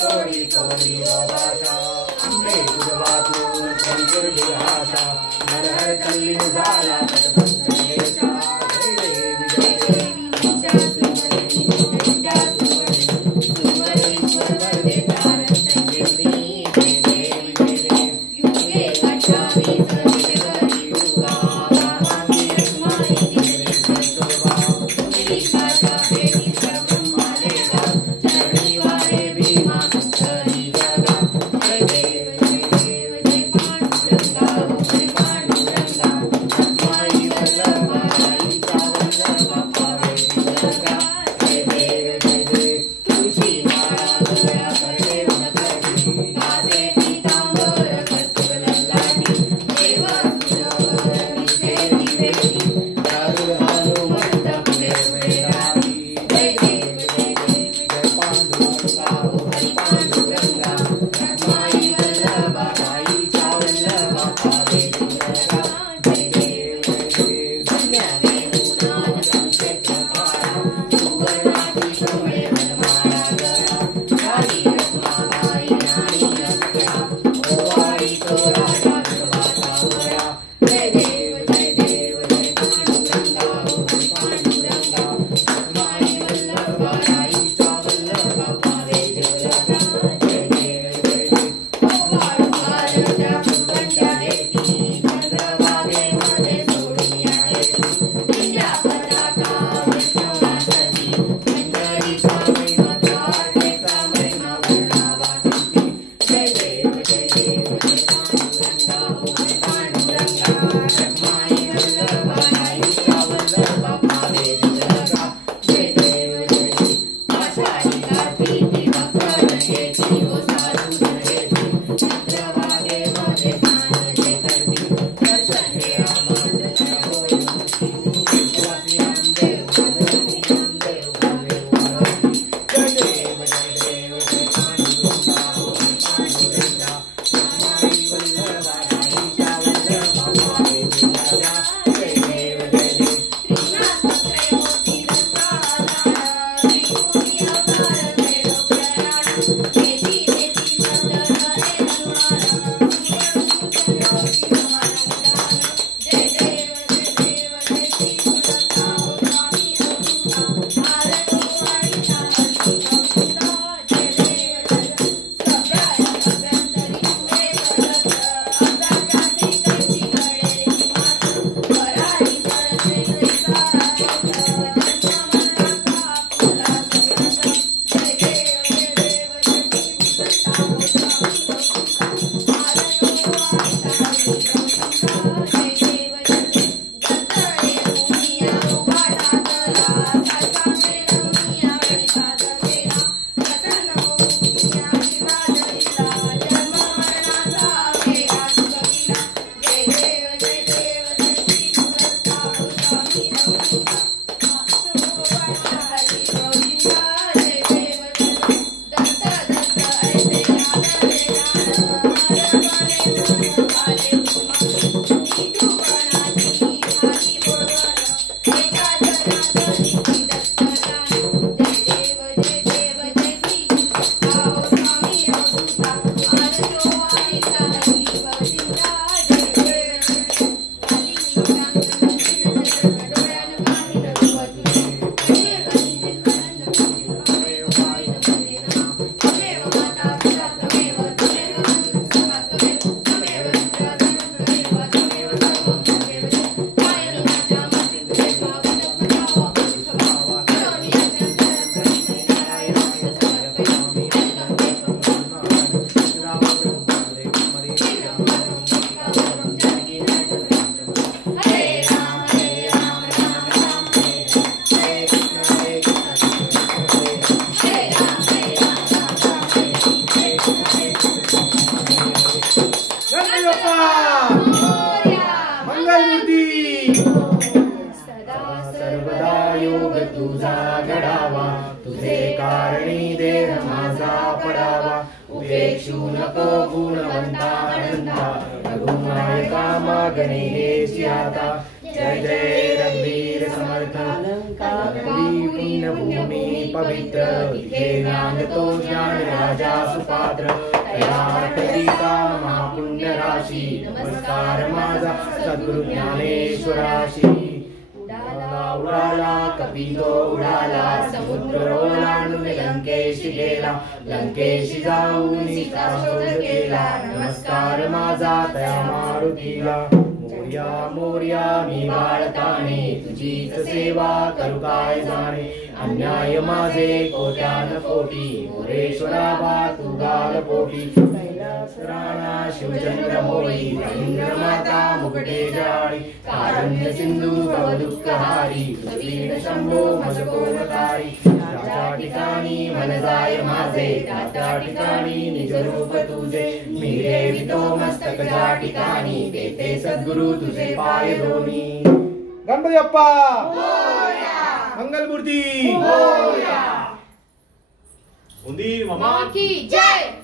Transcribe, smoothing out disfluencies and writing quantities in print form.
कोरी कोरी भाषा अंबे गुरुवातून संकुर्डी आशा नरहर कल्ली झाला पदमंत्रेचा जय देवी विद्या सुवरी विद्या सुवरी सुवरीश्वर वरदे तारण संजीवनी जय देवी युगे अठावी सर्वेश्वरी दुर्गा वामांगी रत्माई दिव्य शोभा मेरी भाषा बेटी ब्रह्मा देवा चरणी वारे भीमा सुंदरी जगा जय देव जय पांडुरंगा जय पांडुरंगा माई वल्लभा आईचा वल्लभा पावे जगा जय देव तुळशी माळा गळा करणे उदकटी कासे पीतांबर कस्तुर ललाटी देवा सुरवर निषेधी भेटी दारुण हनुमंत पुढे उभे राही जय देव जय पांडुरंगा हरी पांडुरंगा रखमाई वल्लभा आईचा वल्लभा पावे जगा जय देव धन्य वेणुनाद संक्षेत्रपाळा सुवर्णाची सोहळे वनमाळा गळा झाली रखमाबाई राणी रंगळा ओवाळी तो राजा गर्भाचा उघडा जय देव जय पांडुरंगा हरी पांडुरंगा रखमाई वल्लभा आईचा वल्लभा पावे जगा जय देव ओवाळूंगा राजा फुलवंट्या देती चंद्रभागेमध्ये सोडून या देती दिव्या पताका वैष्णवासती पंढरीचा महिमा द्वारकेचा महिमा वर्णावा किती जय देव पांडुरंगा हरी पांडुरंगा रखमाई वल्लभा आईचा वल्लभा पावे जगा जय देव आषाढी कार्तिकी मकर घेती हो साधू घेती चंद्रभागेमध्ये स्नान जे करती दर्शन हे आमंत्रण होय विश्वासी नामदेव भगवती नामदेव भवे वारती जय देव जय पांडुरंगा हरी पांडुरंगा रखमाई वल्लभा आईचा वल्लभा पावे जगा जय देव कृष्णा सत्रे होती दत्तावतार त्रिपुटी अवतार भेडो प्यारा देती देती नंदन हरे अनुहार जय देव श्री गुरुदत्ता स्वामी अवधूता आरती वाळीचा हरिभक्ता जय देव सभ्यांतरी पुढे करत अभ्याजाती कैसी घडे मात वराळी सरसे नैसारा जनता मनाचा फुला सुगंध जय देव श्री गुरुदत्ता स्वामी अवधूता आरती वाळीचा हरिभक्ता जय देव दत्तळे भूमिया उभाटा कला सारखा प्रेरमिया वेळीचा जगेला प्रसन्न भूमिया शिवाजलीला जन्म मरणाचा फेरा सुगतीला जय देव श्री गुरुदत्ता स्वामी अवधूता आशोभाचा हरी गोविंदा जय देव दत्त दत्त ऐसे आदरले जाण हरवाले मन वाले भूमा निधुवनाची हाती बोलवन एका जनार्दनी दत्तदान जय देव श्री गुरुदत्ता स्वामी अवधूता आरशो आईचा हरी गोविंदा जय देव काली निशांत डोळ्यान पाहिलं रुपती कधी आनंद पाहिलं तमेव माता पिता तमेव तमेव बंधु सखा तमेव विद्याधर तमेव सर्वं तमेव कायं वाचा मनसेन्द्रियेण भावनावा स्वभावा करोमि यत्नं परं नारायणाय समर्पयामि एकं देवं हरे राम राम राम हरे कृष्ण कृष्ण हरे राम राम हरे गणपती बाप्पा मोरया मंगलमूर्ती सदा सर्वदा योग तुझा घडावा तुझे कारणी देह माझा पडावा उपेक्षू नको गुणवंता अनंता रघुनायका मागणे हेची आता जय जय रघुवीर समर्थ गांगवी पुण्यभूमी पवित्र तिथे नांदतो ज्ञान राजा सुपात्र तयार्थीका महापुण्य राशी नमस्कार माझा सद्गुरु ज्ञानेश्वराशी उडाला उडाला कपिलो उडाला समुद्र ओलांडून लंकेशी गेला लंकेशी जाऊन सीता शोध केला नमस्कार माझा त्या मारुतीला मोर्या मोर्या मी बाळताने तुझीच सेवा करू काय जाणे अन्याय माझे कोट्यान कोटी मोरेश्वरा बा तू गाल पोटी राणा शिवचंद्र मोळी इंद्र माता मुकुटे जाळी कारुण्य सिंधू भव दुःख हारी वीण शंभो मज कोमकारी त्या ठिकाणी मन जाय माझे त्या ठिकाणी निज रूप तुझे मी रेवितो मस्तक ज्या ठिकाणी देते सद्गुरु तुझे पाय दोन्ही गणपती बाप्पा मंगलमूर्ती मोरया उंदीर मामा की जय